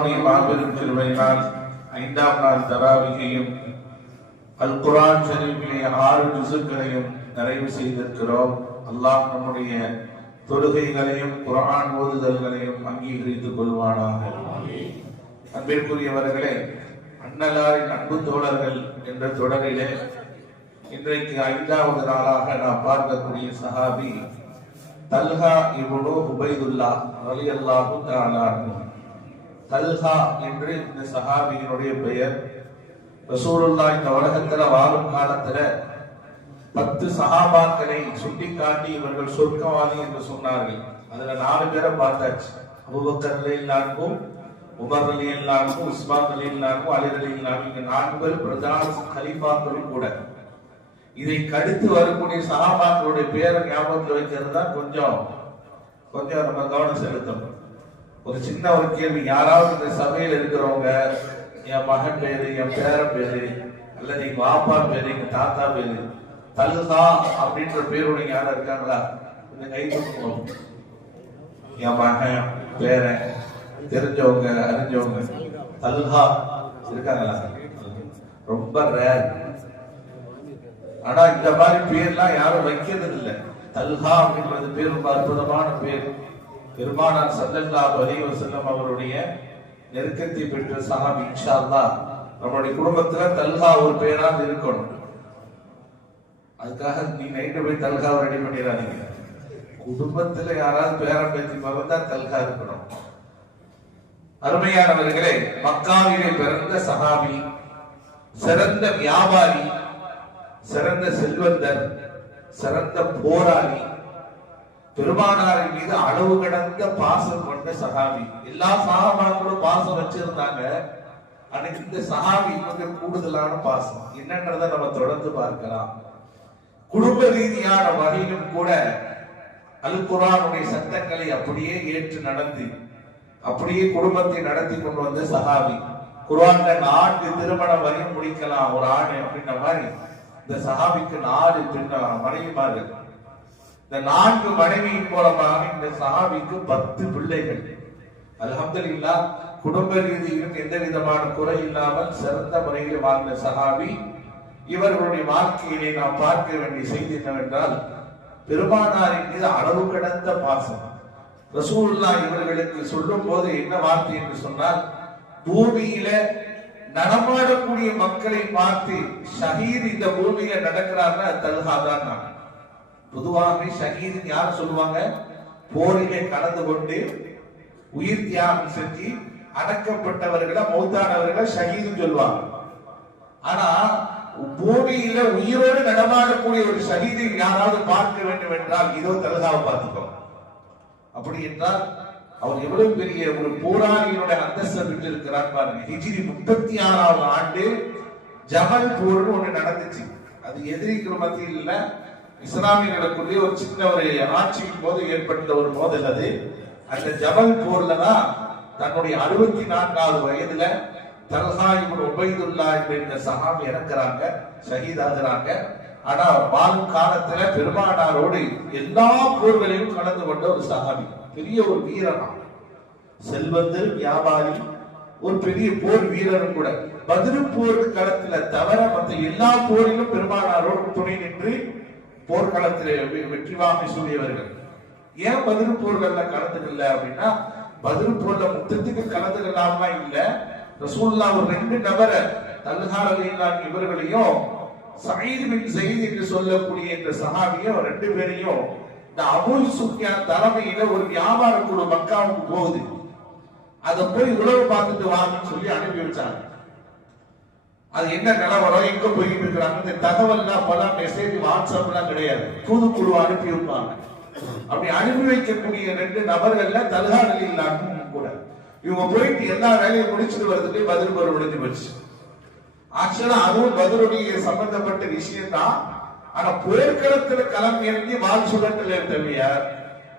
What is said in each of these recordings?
அல்லாஹுடைய மாபெரும் திருவையினால் ஐந்தாம் நாள் தராவிகையும் அல் குரான் ஷரீஃபிலே ஆறு ஜுசுக்களையும் நிறைவு செய்திருக்கிறோம். அல்லாஹ் நம்முடைய தொழுகைகளையும் குரான் ஓதுதல்களையும் அங்கீகரித்துக் கொள்வானாக. அன்பிற்குரியவர்களே அண்ணலாரின் அன்பு தோழர்கள் என்ற தொடரிலே இன்றைக்கு ஐந்தாவது நாளாக நாம் பார்க்கக்கூடிய சஹாபி தல்ஹா இவனோ உபைதுல்லா அலி அல்லாஹு தானாகும் தல்ஹா என்று இந்த சஹாபியினுடைய பெயர். ரசூலுல்லா இந்த உலகத்துல வாழும் காலத்துல பத்து சஹாபாக்களை சுட்டிக்காட்டி இவர்கள் சொர்க்கவாதி என்று சொன்னார்கள். அதுல நாலு பேரை பார்த்தாச்சு. அபுபக்கர் ரலியல்லாஹு உமர் ரலியல்லாஹு உஸ்மான் ரலியல்லாஹு அலி ரலியல்லாஹு இங்க நான்கு பேர் பிரதான கலிபாக்களும் கூட. இதை கடுத்து வரக்கூடிய சகாபாக்களுடைய பேரை ஞாபகத்தில் வைக்கிறது தான் கொஞ்சம் கொஞ்சம் நம்ம கவனம் செலுத்தணும். ஒரு சின்ன ஒரு கேள்வி. யாராவது இந்த சபையில் இருக்கிறவங்க என் மகன் பேரு என் பேரன் பேரு அல்லது எங்க பாப்பா பேரு எங்க தாத்தா பேரு தல்லுதா அப்படின்ற பேருடைய யாரும் இருக்காங்களா? இந்த கை கொடுக்கணும். என் மகன் பேரன் தெரிஞ்சவங்க அறிஞ்சவங்க தல்லுதா இருக்காங்களா? ரொம்ப ரேர் ஆனா இந்த மாதிரி பேர்லாம் யாரும் வைக்கிறது இல்லை தல்ஹா அப்படின்றது பேர் ரொம்ப அற்புதமான பேர். பெருமானார் சல்லல்லா அலைஹி செல்லம் அவருடைய நெருக்கத்தை பெற்ற சஹாபி இன்ஷா தான் நம்மளுடைய குடும்பத்துல தல்ஹா ஒரு பேராக இருக்கணும். அதுக்காக நீ நைட்டு போய் தல்கா ரெடி பண்ணிடாதீங்க. குடும்பத்துல யாராவது பேரம் பேத்தி மறந்தா தல்கா இருக்கணும். அருமையானவர்களே மக்காவிலே பிறந்த சஹாபி சிறந்த வியாபாரி சிறந்த செல்வந்தர் சிறந்த போராளி பெருமானாரின் மீது அளவு கடந்த பாசம் கொண்ட சகாபி எல்லா சகாபாக்களும் பாசம் வச்சிருந்தாங்க. அன்னைக்கு இந்த சகாபி வந்து கூடுதலான பாசம். என்னன்றதை நம்ம தொடர்ந்து பார்க்கலாம். குடும்ப ரீதியான வகையிலும் கூட அல் குரானுடைய சட்டங்களை அப்படியே ஏற்று நடந்து அப்படியே குடும்பத்தை நடத்தி கொண்டு வந்த சகாபி குரான்ல நான்கு திருமணம் வரையும் முடிக்கலாம் ஒரு ஆணை அப்படின்ற மாதிரி. இந்த சகாபிக்கு நாலு பெண் மனைவிமார்கள். இந்த நான்கு மனைவியின் மூலமாக இந்த சஹாபிக்கு பத்து பிள்ளைகள். அல்ஹம்துலில்லா குடும்ப ரீதியிலும் எந்த விதமான குறை இல்லாமல் சிறந்த முறையில் வாழ்ந்த சஹாபி. இவர்களுடைய வாழ்க்கையிலே நாம் பார்க்க வேண்டிய செய்தி என்னவென்றால் பெருமானாரின் மீது அளவு கடந்த பாசம். ரசூல்லா இவர்களுக்கு சொல்லும் போது என்ன வார்த்தை என்று சொன்னால் பூமியில நடமாடக்கூடிய மக்களை பார்த்து ஷஹீத் இந்த பூமியில நடக்கிறார்னா தல்ஹா நான் பொதுவாகவே ஷகீதுன்னு யார் சொல்லுவாங்க? போரிலே கலந்து கொண்டு உயிர் தியாகம் செஞ்சு அடக்கப்பட்டவர்களை மௌத்தானவர்களை ஷகீதுன்னு சொல்லுவாங்க. ஆனா பூமியில உயிரோடு நடமாடக்கூடிய ஒரு ஷகீதை யாராவது பார்க்க வேண்டும் என்றால் இதோ தல்ஹாவை பார்த்துக்கோ. அப்படி என்றால் அவர் எவ்வளவு பெரிய ஒரு போராளியினுடைய அந்தஸ்தை பெற்று இருக்கிறார் பாருங்க. ஹிஜிரி முப்பத்தி ஆறாவது ஆண்டு ஜமல் போர்னு ஒண்ணு நடந்துச்சு. அது எதிரிக்கிற மத்தியில் இல்லை இஸ்லாமியர்களுக்குள்ளே ஒரு சின்ன ஒரு ஆட்சியின் போது ஏற்பட்ட ஒரு மோதல் அது. அந்த ஜபல் போர்ல தான் தன்னுடைய அறுபத்தி நான்காவது வயதுல தல்ஹா இவன் உபைதுல்லா என்ற இந்த இறக்குறாங்க ஷஹீத் ஆகுறாங்க ஆனா வாழும் காலத்துல பெருமானாரோடு எல்லா போர்களையும் கலந்து கொண்ட ஒரு சகாமி பெரிய ஒரு வீரனா செல்வந்தர் வியாபாரி ஒரு பெரிய போர் வீரரும் கூட. பதிரு போர் களத்துல தவிர மற்ற எல்லா போரிலும் பெருமானாரோடு துணை நின்று போர்க்களத்திலே வெற்றி வாங்கி சூடியவர்கள். ஏன் பதிரு போர்கள்ல கலந்துக்கல அப்படின்னா பதிரு போர்ல முத்தத்துக்கு கலந்துக்கலாமா இல்ல. ரசூல்லா ஒரு ரெண்டு நபரை தல்ஹாரலாம் இவர்களையும் சயீத் பின் சயீத் என்று சொல்லக்கூடிய இந்த சஹாபியும் ரெண்டு பேரையும் இந்த அபுல் சுஃபியான் தலைமையில ஒரு வியாபார குழு மக்காவுக்கு போகுது. அதை போய் உழவு பார்த்துட்டு வாங்கன்னு சொல்லி அனுப்பி வச்சாங்க. அது என்ன நிலவரம்? எங்க போய்கிட்டு இருக்கிறாங்க? இந்த தகவல்லாம் பல மெசேஜ் வாட்ஸ்அப்லாம் கிடையாது. தூதுக்குழு அனுப்பி இருப்பாங்க அப்படி அனுப்பி வைக்கக்கூடிய ரெண்டு நபர்கள்ல தல்ஹா இல்லாம கூட. இவங்க போயிட்டு எல்லா வேலையும் முடிச்சுட்டு வரதுக்கு பதில் பொருள் முடிஞ்சு போச்சு. ஆக்சுவலா அதுவும் பதிலுடைய சம்பந்தப்பட்ட விஷயம் தான் ஆனா போர்க்களத்துல களம் இறங்கி வாழ் சுழட்டல தவியார்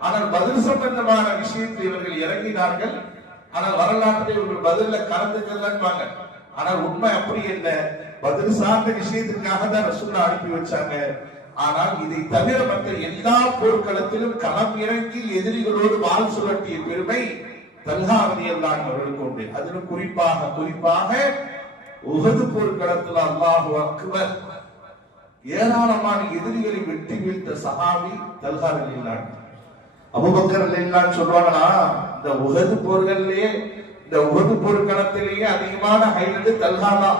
ஆனால் பதில் சம்பந்தமான விஷயத்தில் இவர்கள் இறங்கினார்கள். ஆனால் வரலாற்றில் இவர்கள் பதில்ல கலந்துக்கலன்பாங்க ஆனா உண்மை அப்படி இல்லை. பதில் சார்ந்த விஷயத்திற்காக தான் ரசூல்லா அனுப்பி வச்சாங்க. ஆனால் இதை தவிர மற்ற எல்லா போர்க்களத்திலும் களம் இறங்கி எதிரிகளோடு வால் சுழட்டிய பெருமை தல்ஹாவதி அல்லாஹ் அவர்களுக்கு உண்டு. அதிலும் குறிப்பாக குறிப்பாக உகது போர்க்களத்தில் அல்லாஹு அக்பர் ஏராளமான எதிரிகளை வெட்டி வீழ்த்த சஹாபி தல்ஹார் அல்லாஹ் அபுபக்கர் இல்லான்னு சொல்லுவாங்கன்னா இந்த உகது போர்கள்லயே இந்த உருது பொருட்களத்திலேயே அதிகமான ஹைலைட் தல்ஹா தான்.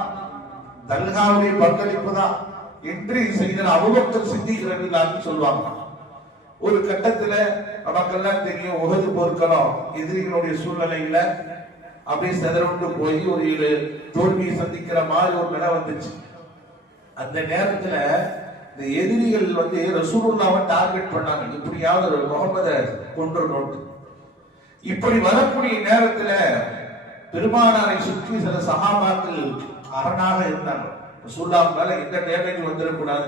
தல்ஹாவுடைய பங்களிப்பு தான். என்று செய்த அபுபக்கர் சித்திக்கிறான்னு சொல்லுவாங்க. ஒரு கட்டத்துல நமக்கெல்லாம் தெரியும் உகது பொருட்களும் எதிரிகளுடைய சூழ்நிலையில அப்படியே சிதறண்டு போய் ஒரு தோல்வியை சந்திக்கிற மாதிரி ஒரு நிலை வந்துச்சு. அந்த நேரத்துல இந்த எதிரிகள் வந்து ரசூலுல்லாவை டார்கெட் பண்ணாங்க. இப்படியாவது ஒரு முகமதை கொண்டு இப்படி வரக்கூடிய நேரத்துல பெருமானாரை சுற்றி சில சகாபாக்கள் அரணாக இருந்தாங்க. ரசூல்லா எந்த டேமேஜ் வந்துடக்கூடாது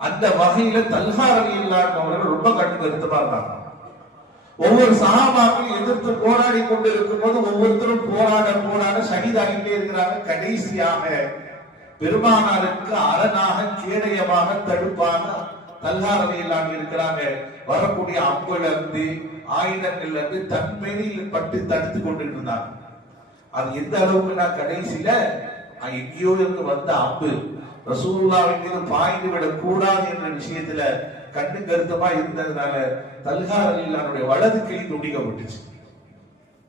அந்த வகையில தல்ஹார் இல்லாதவர்கள் அவர்கள் ரொம்ப கண்டு கருத்துமா இருந்தாங்க ஒவ்வொரு சகாபாக்கள் எதிர்த்து போராடி கொண்டு இருக்கும்போது ஒவ்வொருத்தரும் போராட போராட சகிதாகிட்டே இருக்கிறாங்க. கடைசியாக பெருமானாருக்கு அரணாக கேடயமாக தடுப்பாக தல்ஹார் அலி இருக்கிறாங்க. வரக்கூடிய அம்புல இருந்து ஆயுதங்கள்ல இருந்து தன்மையில் பட்டு தடுத்து கொண்டு இருந்தாங்க அது எந்த அளவுக்கு நான் கடைசியில எங்கேயோ இருந்து வந்த அம்பு. ரசூலுல்லாவின் மீது பாய்ந்து விடக் கூடாது என்ற விஷயத்துல கண்ணு கருத்தமா இருந்ததுனால தல்கார் அல்லாருடைய வலது கை துண்டிக்கப்பட்டுச்சு.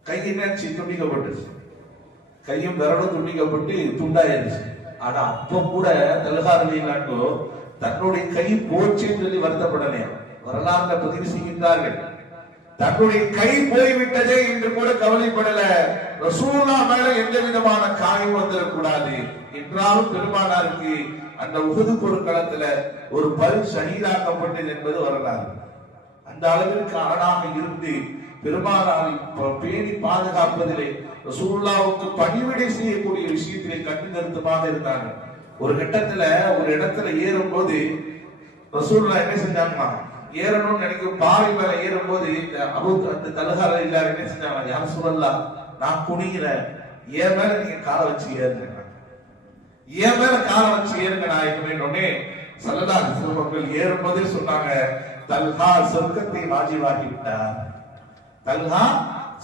கை என்னாச்சு? துண்டிக்கப்பட்டுச்சு. கையும் விரலும் துண்டிக்கப்பட்டு துண்டாயிருச்சு. ஆனா அப்ப கூட தல்கார் அலிலானோ தன்னுடைய கை போச்சுன்னு சொல்லி வருத்தப்படலையா? வரலாறுல பதிவு செய்கின்றார்கள். தன்னுடைய கை போய்விட்டதே என்று கூட கவலைப்படல. ரசூல்லா மேல எந்த விதமான காயம் வந்துடக்கூடாது என்றாலும் பெருமானாருக்கு அந்த உகுது பொருட்களத்துல ஒரு பல் சகிதாக்கப்பட்டது என்பது வரலாறு. அந்த அளவிற்கு அரணாக இருந்து பெருமானாரை பேணி பாதுகாப்பதிலே ரசூல்லாவுக்கு பணிவிடை செய்யக்கூடிய விஷயத்திலே கட்டு நிறுத்தமாக இருந்தாங்க ஒரு கட்டத்துல ஒரு இடத்துல ஏறும் போது ரசூல்லா என்ன செஞ்சாங்கன்னா ஏறணும்னு நினைக்கும் பாறை மேல ஏறும்போது இந்த அபு அந்த தலகால எல்லாரும் என்ன செஞ்சாங்க யார் சொல்லலாம் நான் குனிகிறேன். என் மேல நீங்க காலை வச்சு ஏறுங்க என் மேல காலை வச்சு ஏறுங்க நான் எப்பவுமே சல்லல்லா சிறுவர்கள் ஏறும்போதே சொன்னாங்க தல்ஹா சொர்க்கத்தை வாஜிவாகி விட்டார் தல்ஹா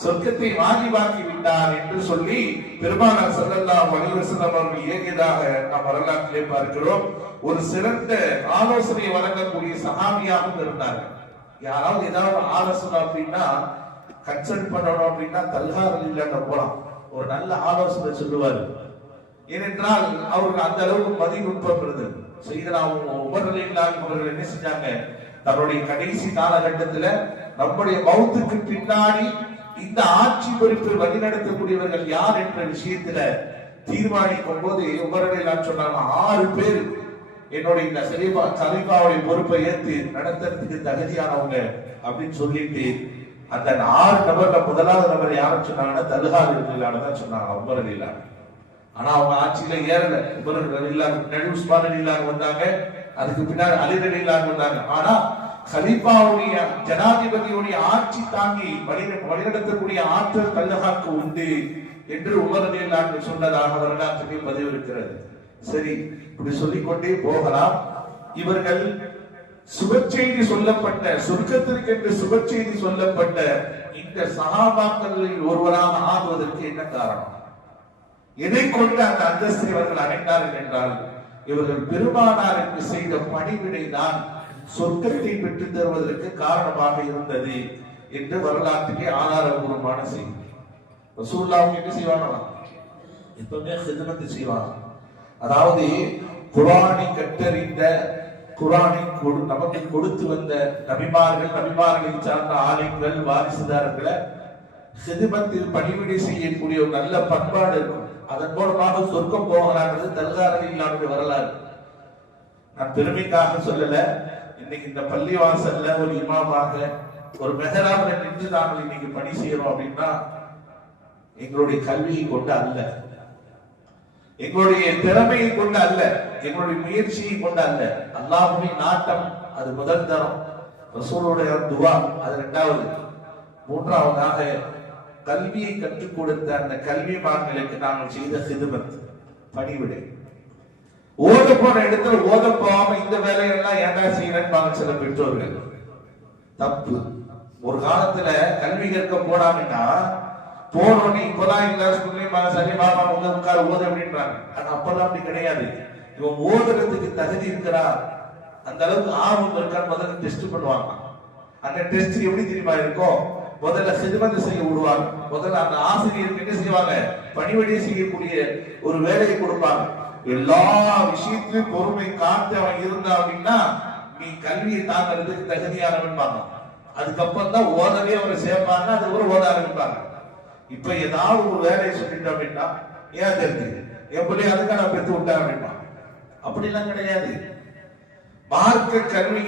சொர்க்கத்தை வாஜிவாக்கி விட்டார் என்று சொல்லி பெருமானார் ஸல்லல்லாஹு அலைஹி அவர்கள் இயங்கியதாக நாம் வரலாற்றிலே பார்க்கிறோம். ஒரு சிறந்த ஆலோசனை வழங்கக்கூடிய சகாமியாகவும் இருந்தார்கள். யாராவது ஏதாவது ஆலோசனை அப்படின்னா கன்சல்ட் பண்ணணும் அப்படின்னா தல்ஹார் அலிலாண்ட போலாம். ஒரு நல்ல ஆலோசனை சொல்லுவார். ஏனென்றால் அவருக்கு அந்த அளவுக்கு மதிநுட்பம் இருந்தது. செய்தனாவும் உபரலில்லாஹி அவர்கள் என்ன செஞ்சாங்க? தன்னுடைய கடைசி காலகட்டத்துல நம்முடைய மௌத்துக்கு பின்னாடி இந்த ஆட்சி பொறுப்பில் வழிநடத்தக்கூடியவர்கள் யார் என்ற விஷயத்துல தீர்மானிக்கும் போது உபரலில்லான்னு சொன்னாங்க ஆறு பேர் என்னுடைய இந்த சலீபா சலீபாவுடைய பொறுப்பை ஏற்று நடத்துறதுக்கு தகுதியானவங்க அப்படின்னு சொல்லிட்டு அந்த ஆறு நபர்ல முதலாவது நபர் யாரும் சொன்னாங்கன்னா தல்ஹார் தான் சொன்னாங்க உபரலில்லான்னு ஆனா அவங்க ஆட்சியில ஏறல. உபர்கள் இல்லாத பின்னாடி உஸ்மான் இல்லாத வந்தாங்க அதுக்கு பின்னாடி அலிரல் இல்லாத வந்தாங்க. ஆனா கலீஃபாவுடைய ஜனாதிபதியுடைய ஆட்சி தாங்கி வழி வழிநடத்தக்கூடிய ஆற்றல் தல்லஹாக்கு உண்டு என்று உமர் இல்லாத சொன்னதாக வரலாற்றுக்கு பதிவு இருக்கிறது. சரி இப்படி சொல்லிக்கொண்டே போகலாம். இவர்கள் சுபச்செய்தி சொல்லப்பட்ட சொர்க்கத்திற்கென்று சுபச்செய்தி சொல்லப்பட்ட இந்த சகாபாக்களில் ஒருவராக ஆகுவதற்கு என்ன காரணம்? எதை கொண்டு அந்த அந்தஸ்தை அவர்கள் அடைந்தார்கள் என்றால் இவர்கள் பெருமானாருக்கு செய்த பணிவிடை தான் சொர்க்கத்தை பெற்றுத் தருவதற்கு காரணமாக இருந்தது என்று வரலாற்றிலே ஆதாரபூர்வமான செய்தி. ரசூல்லாவுக்கு என்ன செய்வானா எப்பவுமே ஹிதமத்து செய்வாங்க. அதாவது குரானை கற்றறிந்த குரானை கொடு- நமக்கு கொடுத்து வந்த நபிமார்கள் நபிமார்களை சார்ந்த ஆலயங்கள் வாரிசுதாரர்களை செதுமத்தில் பணிவிடை செய்யக்கூடிய ஒரு நல்ல பண்பாடு இருக்கும். அதன் மூலமாக சொர்க்கம் போகிறாங்கிறது தல்காரன் இல்லாமல் வரலாறு. நான் பெருமைக்காக சொல்லல இன்னைக்கு இந்த பள்ளி வாசல்ல ஒரு இமாமாக ஒரு மெஹராப்ல நின்று நாங்கள் இன்னைக்கு பணி செய்யறோம் அப்படின்னா எங்களுடைய கல்வியை கொண்டு அல்ல. எங்களுடைய திறமையை கொண்டு அல்ல எங்களுடைய முயற்சியை கொண்டு அல்ல. அல்லாஹுடைய நாட்டம் அது முதல் தரம். ரசூலுடைய துவா அது இரண்டாவது மூன்றாவதாக கல்வியை கற்றுக் கொடுத்த அந்த கல்விமான்களுக்கு நாங்கள் செய்த சிதுமத் பணிவிடை. ஓத போன இடத்துல ஓத போகாம இந்த வேலையெல்லாம் ஏன்டா செய்யறேன்னு சில பெற்றோர்கள். தப்பு. ஒரு காலத்துல கல்வி கற்க போனாங்கன்னா போனோடனே இப்பதான் எல்லா சரி மாமா உங்க உட்கார ஓது அப்படின்றாங்க. ஆனா அப்பெல்லாம் அப்படி கிடையாது. இவன் ஓதுறதுக்கு தகுதி இருக்கிறா அந்த அளவுக்கு ஆர்வம் இருக்கான்னு முதல்ல டெஸ்ட் பண்ணுவாங்க. அந்த டெஸ்ட் எப்படி தெரியுமா இருக்கும் முதல்ல சிறுமந்து செய்ய விடுவாங்க. முதல்ல அந்த ஆசிரியருக்கு என்ன செய்வாங்க? பணிவடை செய்யக்கூடிய ஒரு வேலையை கொடுப்பாங்க. எல்லா விஷயத்திலும் பொறுமை காத்து அவன் இருந்தா அப்படின்னா நீ கல்வியை தாங்கிறதுக்கு தகுதியானவன் பார்க்கலாம் அதுக்கப்புறம் தான் ஓதவே அவரை சேர்ப்பாங்க அதுக்கப்புறம் ஓத ஆரம்பிப்பாங்க. இப்ப ஏதாவது ஒரு வேலையை சொல்லிட்டோம் அப்படின்னா ஏன் தெரிஞ்சு? என் பிள்ளை அதுக்காக நான் பெற்று விட்டேன் அப்படின்னா அப்படிலாம் கிடையாது. மார்க்க கல்வி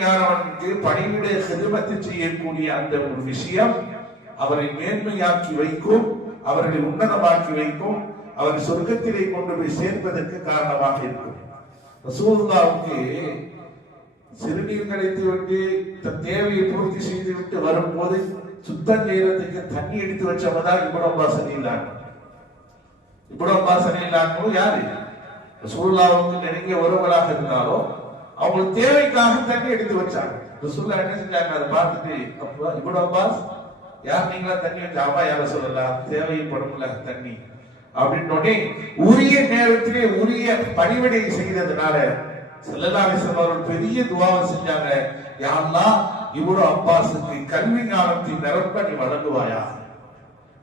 பணியுடைய செல்வத்தை செய்யக்கூடிய அந்த ஒரு விஷயம் அவரை மேன்மையாக்கி வைக்கும் அவர்களை உன்னதமாக்கி வைக்கும் அவர் சொர்க்கத்திலே கொண்டு போய் சேர்ப்பதற்கு காரணமாக இருக்கும். ரசூலுல்லாவுக்கு சிறுநீர் கிடைத்து விட்டு தன் தேவையை பூர்த்தி செய்து விட்டு வரும்போது சுத்தம் செய்யறதுக்கு தண்ணி எடுத்து வச்சவங்க தான் இவ்வளவு வாசனை இல்லாங்க இவ்வளவு வாசனை அணியிலாங்க யாரு? சூழ்நாவுக்கு நெருங்கிய உறவுகளாக இருந்தாலும் அவங்களுக்கு தேவைக்காக தண்ணி எடுத்து வச்சாங்க. ரசூல்லா என்ன செஞ்சாங்க? அதை பார்த்துட்டு அப்பா இவ்வளவு அப்பாஸ் யார் நீங்களா தண்ணி வச்சு? அம்மா யார சொல்லலாம் தேவைப்படும்ல தண்ணி. அப்படின்னோடனே உரிய நேரத்திலே உரிய பணிவிடை செய்ததுனால செல்லலாவிசம் அவர்கள் பெரிய துவாவை செஞ்சாங்க. யாருன்னா இவ்வளவு அப்பாசுக்கு கல்வி ஞானத்தை நிரப்ப நீ வழங்குவாயா?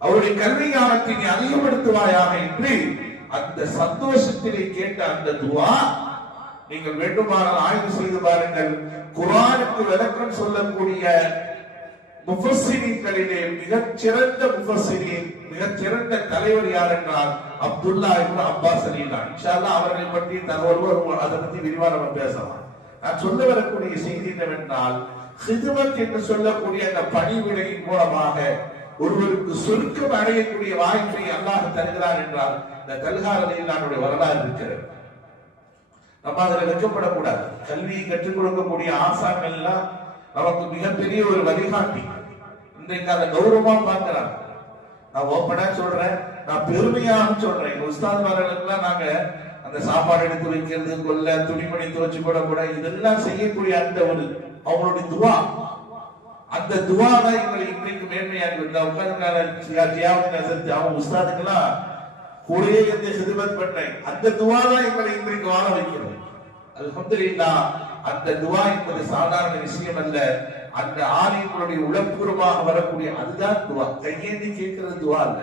அவருடைய கல்வி ஞானத்தை நீ அதிகப்படுத்துவாயாக என்று அந்த சந்தோஷத்திலே கேட்ட அந்த துவா நீங்கள் வேண்டுமானால் ஆய்வு செய்து பாருங்கள். குரானுக்கு விளக்கம் சொல்லக்கூடிய முஃபஸ்ஸிரீன்களிலே மிகச் சிறந்த முஃபஸ்ஸிரீன் மிகச் சிறந்த தலைவர் யார் என்றால் அப்துல்லா இப்னு அப்பாஸ் அலிதான். இன்ஷா அவர்களை பற்றி தகவல் அதை பற்றி விரிவாக நம்ம பேசலாம். நான் சொல்ல வரக்கூடிய செய்தி என்னவென்றால் ஹிதுமத் என்று சொல்லக்கூடிய அந்த பணிவிடையின் மூலமாக ஒருவருக்கு சுருக்கம் அடையக்கூடிய வாய்ப்பை அல்லாஹ் தருகிறார் என்றால் இந்த தல்காரதையில் நம்முடைய வரலாறு இருக்கிறது. நம்ம அதில் வெட்கப்படக்கூடாது கல்வியை கற்றுக் கொடுக்கக்கூடிய ஆசான்கள் எல்லாம் நமக்கு மிகப்பெரிய ஒரு வழிகாட்டி. இன்றைக்கு அதை கௌரவமா பார்க்கிறாங்க. நான் ஓப்பனா சொல்றேன். நான் பெருமையாக சொல்றேன். எங்க உஸ்தாத்மார்களுக்கெல்லாம் நாங்க அந்த சாப்பாடு எடுத்து வைக்கிறது கொல்ல துணிமணி துவச்சு போட கூட இதெல்லாம் செய்யக்கூடிய அந்த ஒரு அவங்களுடைய துவா. அந்த துவா தான் எங்களை இன்றைக்கு மேன்மையாக இருந்தா உட்கார்ந்து அவங்க உஸ்தாதுக்கெல்லாம் கூடயே இருந்து ஹிதமத் பண்ணேன். அந்த துவா தான் எங்களை இன்றைக்கு வாழ வைக்கிறோம் அது வந்து அந்த துவா என்பது சாதாரண விஷயம் அல்ல. அந்த ஆலயங்களுடைய உளப்பூர்வமாக வரக்கூடிய அதுதான் துவா. கையேந்தி கேட்கிறது துவா அல்ல.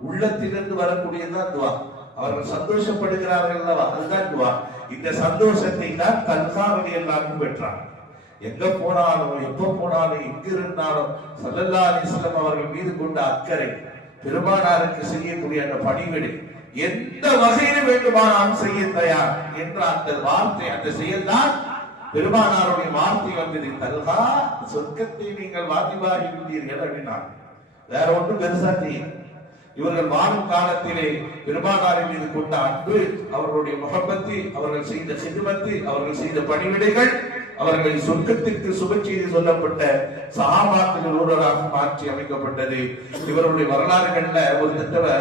உள்ளத்திலிருந்து வரக்கூடியதுதான் துவா. அவர்கள் சந்தோஷப்படுகிறார்கள் அல்லவா? அதுதான் துவா. இந்த சந்தோஷத்தை தான் தன்சாவதி எல்லாருக்கும் பெற்றாங்க எங்க போனாலும் எப்ப போனாலும் எங்க இருந்தாலும் சல்லல்லா அலிஸ்லம் அவர்கள் மீது கொண்ட அக்கறை பெருமானாருக்கு செய்யக்கூடிய அந்த பணிவிடை எந்த வகையில வேண்டுமானாலும் செய்ய தயார் என்ற அந்த வார்த்தை அந்த செயல்தான் பெருமானாருடைய வார்த்தை வந்தது தல்கா சொர்க்கத்தை நீங்கள் வாதிவாகி விட்டீர்கள் அப்படின்னா வேற ஒன்றும் பெருசா செய்யும் இவர்கள் வாழும் காலத்திலே பெருமானாரின் மீது கொண்ட அன்பு அவர்களுடைய முகப்பத்தி அவர்கள் செய்த சிறுமத்து அவர்கள் செய்த பணிவிடைகள் அவர்களை சொர்க்கத்திற்கு சுப செய்தி சொல்லப்பட்ட சகாபாத்தின் ஊழலாக மாற்றி அமைக்கப்பட்டது. இவருடைய வரலாறுகள்ல ஒரு தடவை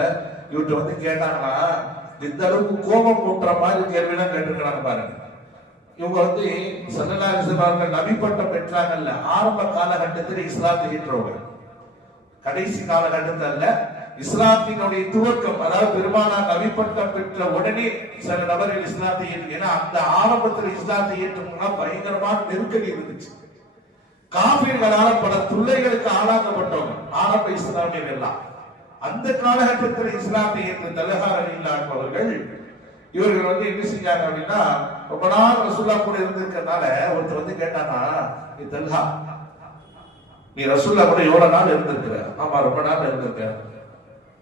இவர்கிட்ட வந்து கேட்டாங்கன்னா இந்த அளவுக்கு கோபம் ஊட்டுற மாதிரி கேள்விலாம் கேட்டிருக்கிறாங்க பாருங்க. இவங்க வந்து சல்லல்லாஹு நபிப்பட்டம் பட்டம் பெற்றாங்கல்ல ஆரம்ப காலகட்டத்தில் இஸ்லாத்தை ஏற்றவங்க கடைசி காலகட்டத்தில் இஸ்லாத்தினுடைய துவக்கம் அதாவது பெருமானார் நபிப்பட்டம் பெற்ற உடனே சில நபர்கள் இஸ்லாத்தை ஏற்று ஏன்னா அந்த ஆரம்பத்தில் இஸ்லாத்தை ஏற்றவங்கன்னா பயங்கரமான நெருக்கடி இருந்துச்சு. காபீர்களால பல துள்ளைகளுக்கு ஆளாக்கப்பட்டவங்க ஆரம்ப இஸ்லாமியர்கள் எல்லாம் அந்த காலகட்டத்தில் இஸ்லாத்தை ஏற்ற தலகார இல்லாதவர்கள் இவர்கள் வந்து என்ன செஞ்சாங்க அப்படின்னா ரொம்ப நாள் ரசூல்லா கூட இருந்திருக்கிறதுனால ஒருத்தர் வந்து கேட்டானா நீ தல்ஹா நீ ரசூல்லா கூட எவ்வளவு நாள் இருந்திருக்கிற? ஆமா ரொம்ப நாள் இருந்திருக்க.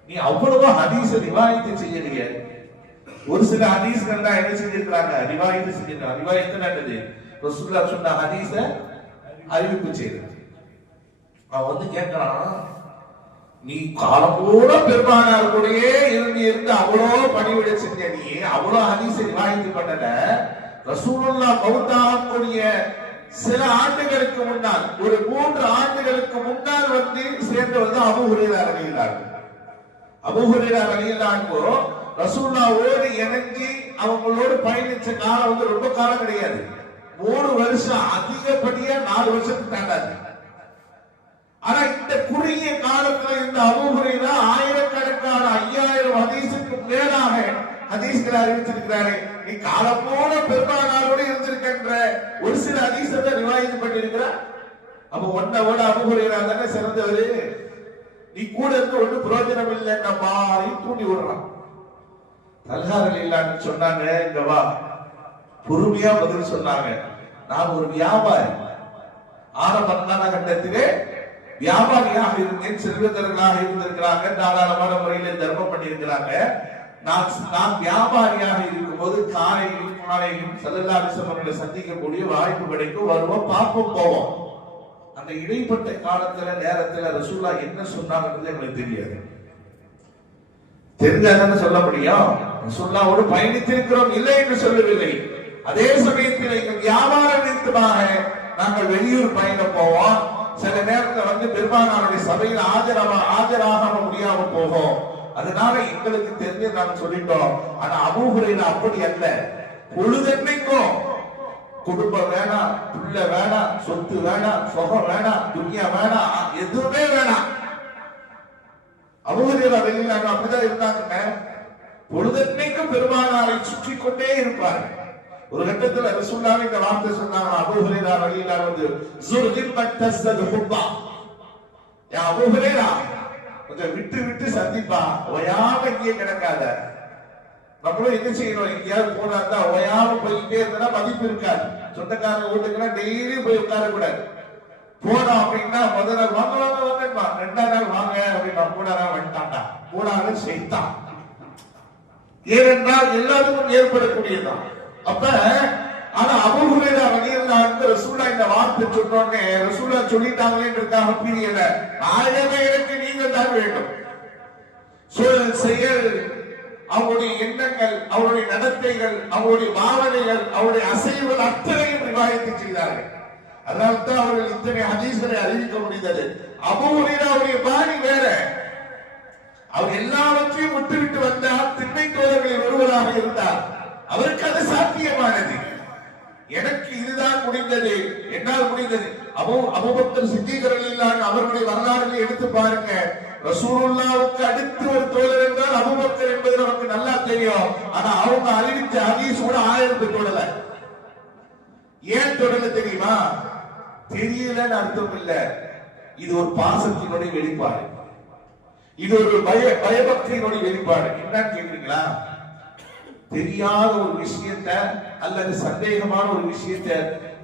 நீ அவ்வளவா ஹதீஸ ரிவாயத்து செய்யலையே. ஒரு சில ஹதீஸ்கள் தான் என்ன செஞ்சிருக்கிறாங்க? ரிவாயத்து செஞ்சிருக்காங்க ரிவாயத்து என்னது? ரசூல்லா சொன்ன ஹதீஸ அறிவிப்பு செய்யுது அவன் வந்து கேட்கிறான் நீ காலம்போட பெருமானார் கூடயே இருந்து இருந்து அவ்வளோ பணிவிட செஞ்ச நீ அவ்வளோ ஹதீஸ வாய்ந்து பண்ணல ரசூலுல்லா மௌத்தாகக்கூடிய சில ஆண்டுகளுக்கு முன்னால் ஒரு மூன்று ஆண்டுகளுக்கு முன்னால் வந்து சேர்ந்தவர் தான் அபு ஹுரேரா அலையிலார்கள் அபு ரசூல்லாவோடு இணைஞ்சி அவங்களோடு பயணிச்ச காலம் வந்து ரொம்ப காலம் கிடையாது. மூணு வருஷம் அதிகப்படியா நாலு வருஷத்துக்கு தாண்டாது. ஆனா இந்த குறுகிய காலத்துல இந்த அபூஹுரைரா ஆயிரக்கணக்கான ஐயாயிரம் ஹதீஸுக்கு மேலாக ஹதீஸ்களை அறிவிச்சிருக்கிறாரு நீ காலம் போல பெருமானாரோடு இருந்திருக்கின்ற ஒரு சில ஹதீஸத்தை நிவாயித்து பண்ணிருக்கிறார் அப்ப ஒன்ன விட அபூஹுரைரா தானே சிறந்தவர்? நீ கூட இருந்து ஒண்ணு பிரயோஜனம் இல்லைன்னா மாறி தூண்டி விடுறான். தல்ஹார் இல்லான்னு சொன்னாங்க இங்க வா. பொறுமையா பதில் சொன்னாங்க. நான் ஒரு வியாபாரி. ஆரம்ப காலகட்டத்திலே வியாபாரியாக இருந்தேன் செல்வந்தர்களாக இருந்திருக்கிறாங்க தாராளமான முறையில தர்மம் பண்ணியிருக்கிறாங்க. நான் நான் வியாபாரியாக இருக்கும்போது காலையிலும் மாலையிலும் செல்லல்லாவிசம் அவர்களை சந்திக்கக்கூடிய வாய்ப்பு கிடைக்கும். வருவோம் பார்ப்போம் போவோம். அந்த இடைப்பட்ட காலத்துல நேரத்துல ரசூல்லா என்ன சொன்னாங்கன்றது எங்களுக்கு தெரியாது. தெரிஞ்சாதானே சொல்ல முடியும்? ரசூல்லாவோடு பயணித்திருக்கிறோம் இல்லை என்று சொல்லவில்லை. அதே சமயத்தில் எங்கள் வியாபார நிமித்தமாக நாங்கள் வெளியூர் பயணம் போவோம். சில நேரத்துல வந்து பெருமானாருடைய சபையில் ஆஜராக ஆஜராக முடியாம போகும். அதனால எங்களுக்கு தெரிஞ்சு நாங்க சொல்லிட்டோம். ஆனா அமூகுரையில அப்படி அல்ல. பொழுதென்னைக்கும் குடும்பம் வேணாம் புள்ள வேணாம் சொத்து வேணாம் சுகம் வேணாம் துணியா வேணாம் எதுவுமே வேணாம். அபூஹுரையில வெளியில அப்படிதான் இருந்தாங்க பொழுதென்னைக்கும் பெருமானாரை சுற்றி கொண்டே இருப்பார்கள். ஒரு கட்டத்துல ரசூலுல்லாஹி இந்த வார்த்தை சொன்னாங்க அபூ ஹுரைரா ரலியல்லாஹு வந்து ஜுர்தில் மத்தஸ்ஸது ஹுப்பா. யா அபூ ஹுரைரா கொஞ்சம் விட்டு விட்டு சந்திப்பா. ஓயாம இங்கே கிடக்காத. நம்மளும் என்ன செய்யணும்? எங்கேயாவது போனா தான் ஓயாம போயிட்டே இருந்தா மதிப்பு இருக்காது. சொந்தக்காரங்க வீட்டுக்குலாம் டெய்லி போய் உட்கார கூடாது. போனோம் அப்படின்னா முதல் நாள் வாங்க வாங்க வாங்கப்பா ரெண்டாம் நாள் வாங்க அப்படின்னா மூணாம் நாள் வந்துட்டான்டா. நாள் செய்தான் ஏனென்றால் எல்லாருக்கும் ஏற்படக்கூடியதான் அப்ப ஆனா அபுஹுரேரா ரலியல்லாஹு ரசூலா இந்த வார்த்தை சொன்னோடனே ரசூலா சொல்லிட்டாங்களேன்றதுக்காக பிரியல. ஆயமே எனக்கு நீங்க தான் வேண்டும். சூழல் செயல் அவருடைய எண்ணங்கள் அவருடைய நடத்தைகள் அவருடைய பாவனைகள் அவருடைய அசைவுகள் அத்தனையும் விவாதித்து செய்தார்கள். அதனால தான் அவர்கள் இத்தனை ஹதீஸ்களை அறிவிக்க முடிந்தது. அபுஹுரேராவுடைய பாணி வேற. அவர் எல்லாவற்றையும் விட்டுவிட்டு வந்தார் திண்ணை தோழர்களில் ஒருவராக இருந்தார். அவருக்கு அது சாத்தியமானது. எனக்கு இதுதான் முடிந்தது. என்னால் முடிந்தது. அபு அபுபக்கர் சித்திகரலில்லான் அவர்களுடைய வரலாறுகளை எடுத்து பாருங்க. ரசூலுல்லாவுக்கு அடுத்து ஒரு தோழர் என்றால் அபுபக்கர் என்பது நமக்கு நல்லா தெரியும். ஆனா அவங்க அறிவித்த ஹதீஸ் கூட ஆயிரத்து தொடல ஏன் தொடல தெரியுமா? தெரியலன்னு அர்த்தம் இல்ல. இது ஒரு பாசத்தினுடைய வெளிப்பாடு. இது ஒரு பய பயபக்தியினுடைய வெளிப்பாடு. என்னன்னு கேக்குறீங்களா? தெரியாத ஒரு விஷயத்த அல்லது சந்தேகமான ஒரு விஷயத்த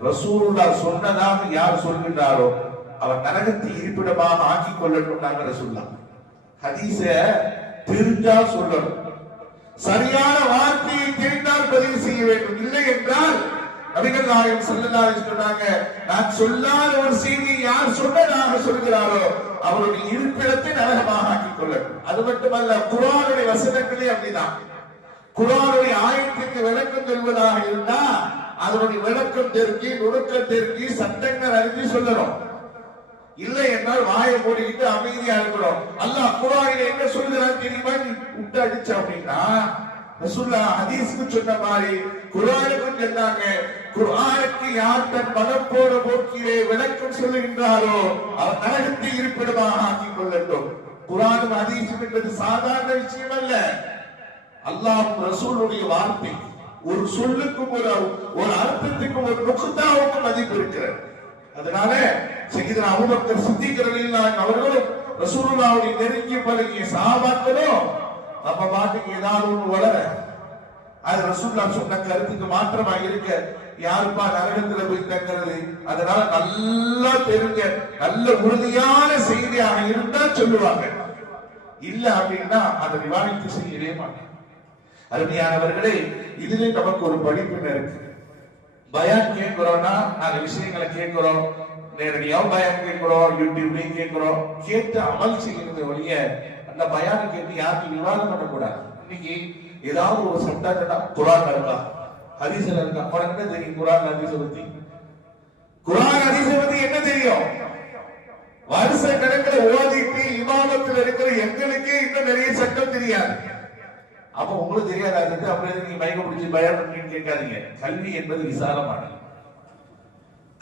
ரசூலுல்லா சொன்னதாக யார் சொல்கின்றாரோ அவர் நரகத்தை இருப்பிடமாக ஆக்கிக் கொள்ளட்டும் நாங்கள் சொல்லலாம் ஹதீச தெரிஞ்சா சொல்லணும். சரியான வார்த்தையை தெரிந்தால் பதிவு செய்ய வேண்டும். இல்லை என்றால் நபிகள் நாயகம் சொல்லலாம் சொன்னாங்க நான் சொல்லாத ஒரு செய்தியை யார் சொன்னதாக சொல்கிறாரோ அவருடைய இருப்பிடத்தை நரகமாக ஆக்கிக் கொள்ளட்டும். அது மட்டுமல்ல குரானுடைய வசனங்களே அப்படிதான். குரானுடைய ஆயத்திற்கு விளக்கம் சொல்வதாக இருந்தா அதனுடைய விளக்கம் தெரிஞ்சு நுணுக்கம் தெரிஞ்சு சட்டங்கள் அறிஞ்சு சொல்லணும். இல்லை என்றால் வாயை மூடிக்கிட்டு அமைதியா இருக்கிறோம் அல்லாஹ் குரானில் என்ன சொல்லுகிறான் தெரியுமா? உட்டு விட்டு அப்படின்னா ரசுல்லா ஹதீஸ்க்கு சொன்ன மாதிரி குரானுக்கும் சொன்னாங்க குரானுக்கு யார் தன் மனம் போன போக்கிலே விளக்கம் சொல்லுகின்றாரோ அவர் நரகத்தை இருப்பிடமாக ஆக்கிக் கொள்ளட்டும். குரானும் ஹதீஸும் என்பது சாதாரண விஷயம் அல்ல அல்லாஹ் ரசூலுடைய வார்த்தை ஒரு சொல்லுக்கும் ஒரு ஒரு அர்த்தத்துக்கும் ஒரு நுகுத்தாவுக்கும் மதிப்பு இருக்கிறது. அதனால செய்கிற அபுபக்கர் சித்திக்கிறதில் அவர்களும் ரசூலுல்லாவுடைய நெருங்கிய பழகிய சாபாக்களும் நம்ம பாட்டுக்கு ஏதாவது ஒண்ணு வளர அது ரசூல்லா சொன்ன கருத்துக்கு மாற்றமா இருக்க யாருப்பா நரகத்துல போய் தங்கிறது? அதனால நல்லா தெரிஞ்ச நல்ல உறுதியான செய்தியாக இருந்தா சொல்லுவாங்க. இல்ல அப்படின்னா அதை விவாதித்து செய்யவே மாட்டாங்க. அருமையானவர்களே இதுல நமக்கு ஒரு படிப்பினை இருக்கு. பயம் கேட்கிறோம்னா நாங்க விஷயங்களை கேட்கிறோம். நேரடியாவும் பயம் கேட்கிறோம் யூடியூப்லயும் கேட்கிறோம். கேட்டு அமல் செய்யறது வழிய அந்த பயானை கேட்டு யாருக்கும் விவாதம் பண்ணக்கூடாது. இன்னைக்கு ஏதாவது ஒரு சட்டம் குரான் இருக்கா? ஹரிசல் இருக்கா? உனக்கு என்ன தெரியும் குரான் ஹரிச பத்தி? குரான் ஹரிச பத்தி என்ன தெரியும்? வருஷ கணக்கில் ஓதிட்டு இமாமத்தில் இருக்கிற எங்களுக்கே இன்னும் நிறைய சட்டம் தெரியாது. அப்ப உங்களுக்கு தெரியாது அப்புறம் நீங்க மயக்க பிடிச்சி பயம் கேட்காதீங்க. கல்வி என்பது விசாலமானது.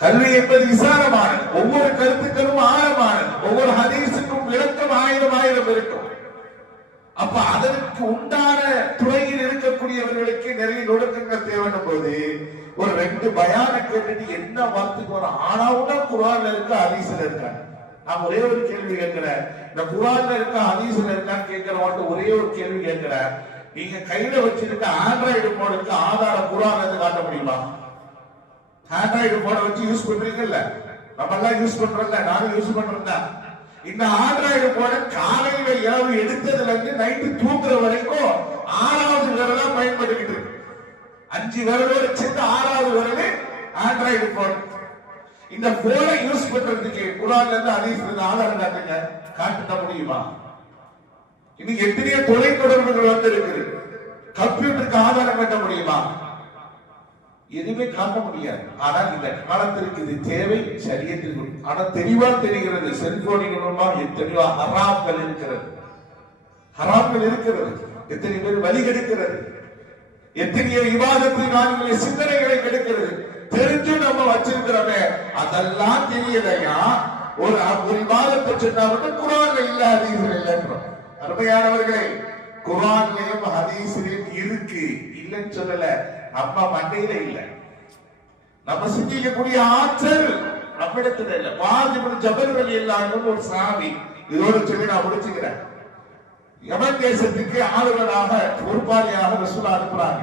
கல்வி என்பது விசாலமானது. ஒவ்வொரு கருத்துக்களும் ஆழமானது. ஒவ்வொரு ஹதீஸுக்கும் விளக்கம் ஆயிரம் ஆயிரம் இருக்கும். அப்ப அதற்கு உண்டான துறையில் இருக்கக்கூடியவர்களுக்கு நிறைய நுணுக்கங்கள் தேவைன்னும் போது ஒரு ரெண்டு பயான கேட்டுட்டு என்ன வார்த்தைக்கு வரும் ஆனாவுனா குரான்ல இருக்க ஹதீஸ்ல இருக்காங்க நான் ஒரே ஒரு கேள்வி கேட்கிறேன். இந்த குரான்ல இருக்க ஹதீஸ்ல இருக்கான்னு கேட்கிறவங்க ஒரே ஒரு கேள்வி கேட்கிறேன். நீங்க கையில வச்சிருக்க ஆண்ட்ராய்டு போனுக்கு ஆதார குரான் இருந்து காட்ட முடியுமா? ஆண்ட்ராய்டு போனை வச்சு யூஸ் பண்றீங்கல்ல? நம்ம எல்லாம் யூஸ் பண்றோம்ல நானும் யூஸ் பண்றேன் இந்த ஆண்ட்ராய்டு போன காலையில இரவு எடுத்ததுல இருந்து நைட்டு தூக்குற வரைக்கும் ஆறாவது விரல் தான் பயன்படுத்திக்கிட்டு இருக்கு. அஞ்சு விரலோட சேர்ந்து ஆறாவது விரல் ஆண்ட்ராய்டு போன். இந்த போனை யூஸ் பண்றதுக்கு குரான்ல இருந்து அதிக ஆதாரம் காட்டுங்க. காட்டுக்க முடியுமா? இன்னைக்கு எத்தனையோ தொலைத்தொடர்புகள் வந்து இருக்குது கம்ப்யூட்டருக்கு ஆதாரம் கட்ட முடியுமா? எதுவுமே காட்ட முடியாது. ஆனால் இந்த காலத்திற்கு இது தேவை சரியத்திற்கு. ஆனா தெளிவா தெரிகிறது செல்போனின் மூலமா எத்தனையோ ஹராம்கள் இருக்கிறது. ஹராம்கள் இருக்கிறது. எத்தனை பேர் வழி கெடுக்கிறது. எத்தனையோ விவாதத்தினாலே சிந்தனைகளை கெடுக்கிறது. தெரிஞ்சு நம்ம வச்சிருக்கிறோமே. அதெல்லாம் தெரியலையா? ஒரு ஒரு விவாதத்தை சொன்னா மட்டும் குரான் இல்ல இல்லைன்றோம் அருமையானவர்களே குரான்லயும் ஹதீஸ்லயும் இருக்கு. இல்லைன்னு சொல்லல. நம்ம மண்டையில இல்ல. நம்ம சிந்திக்கக்கூடிய ஆற்றல் நம்மிடத்துல இல்ல. பாதி ஜபர்வலி வழி ஒரு சாமி. இதோட சொல்லி நான் முடிச்சுக்கிறேன். யமன் தேசத்துக்கு ஆளுநராக பொறுப்பாளியாக ரசூலா அனுப்புறாங்க.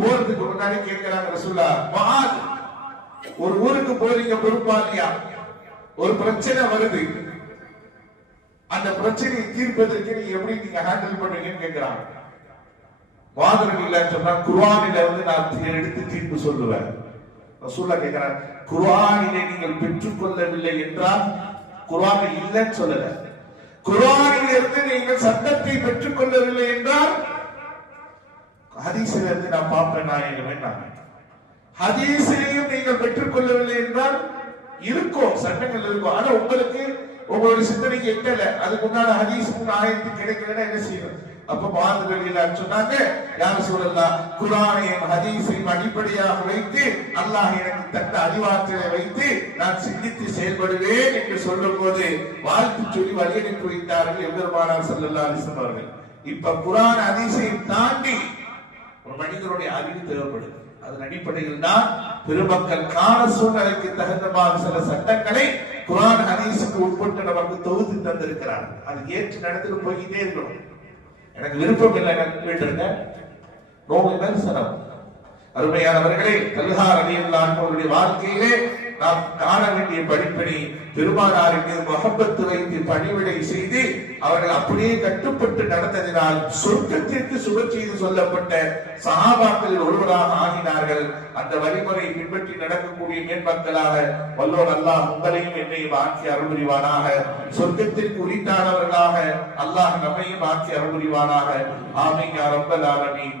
போறதுக்கு முன்னாடி கேட்கிறாங்க ரசூலா மகாத் ஒரு ஊருக்கு போறீங்க பொறுப்பாளியா? ஒரு பிரச்சனை வருது. அந்த பிரச்சனையை தீர்ப்பதற்கு நீங்க எப்படி நீங்க ஹேண்டில் பண்றீங்கன்னு கேட்கிறாங்க வாதர்கள் இல்ல சொன்னா குர்ஆனில வந்து நான் எடுத்து தீர்ப்பு சொல்லுவேன். ரசூல்லா கேட்கிறாங்க குர்ஆனிலே நீங்கள் பெற்றுக்கொள்ளவில்லை என்றால் குர்ஆனில் இல்லைன்னு சொல்லல. குர்ஆனில் இருந்து நீங்கள் சட்டத்தை பெற்றுக்கொள்ளவில்லை என்றால் ஹதீஸில் இருந்து நான் பார்ப்பேன் நான் என்ன ஹதீஸையும் நீங்கள் பெற்றுக்கொள்ளவில்லை என்றால் இருக்கும் சட்டங்கள் இருக்கும். ஆனா உங்களுக்கு உங்களுடைய சிந்தனைக்கு எட்டல. அதுக்கு முன்னாடி ஹதீஸுக்கு ஆயிரத்தி கிடைக்கலன்னா என்ன செய்யணும்? அப்ப மாதிரி சொன்னாங்க யார் சொல்லலாம் குரானையும் ஹதீஸையும் அடிப்படையாக வைத்து அல்லாஹ் எனக்கு தந்த அறிவாற்றலை வைத்து நான் சிந்தித்து செயல்படுவேன் என்று சொல்லும் போது வாழ்த்து சொல்லி வழியனுப்பி வைத்தார்கள் எம்பெருமானார் சல்லல்லா அலிசன் அவர்கள். இப்ப குரான் ஹதீஸையும் தாண்டி ஒரு மனிதனுடைய அறிவு தேவைப்படுது. அதன் அடிப்படையில் தான் பெருமக்கள் கால சூழ்நிலைக்கு தகுந்தமாக சில சட்டங்களை குரான் ஹதீஸுக்கு உட்பட்டு நமக்கு தொகுத்து தந்திருக்கிறார். அது ஏற்று நடந்துட்டு போய்கிட்டே இருக்கணும். எனக்கு விருப்பம் இல்லை கேட்டிருங்க. நோ சிரமம் அருமையானவர்களே கல்ஹார் அலியல்லான் அவருடைய வாழ்க்கையிலே நாம் காண வேண்டிய படிப்பினை பெருமானாரின் மீது முகப்பத்து வைத்து பணிவிடை செய்து அவர்கள் அப்படியே கட்டுப்பட்டு நடந்ததினால் சொர்க்கத்திற்கு சுழற்சி செய்து சொல்லப்பட்ட சகாபாக்களில் ஒருவராக ஆகினார்கள். அந்த வழிமுறை பின்பற்றி நடக்கக்கூடிய மேன்மக்களாக வல்லோர் அல்லாஹ் உங்களையும் என்னையும் ஆட்சி அருள்புரிவானாக. சொர்க்கத்திற்கு உரித்தானவர்களாக அல்லாஹ் நம்மையும் ஆட்சி அருள்புரிவானாக. ஆமீன் ரொம்ப ரப்பல் ஆலமீன்.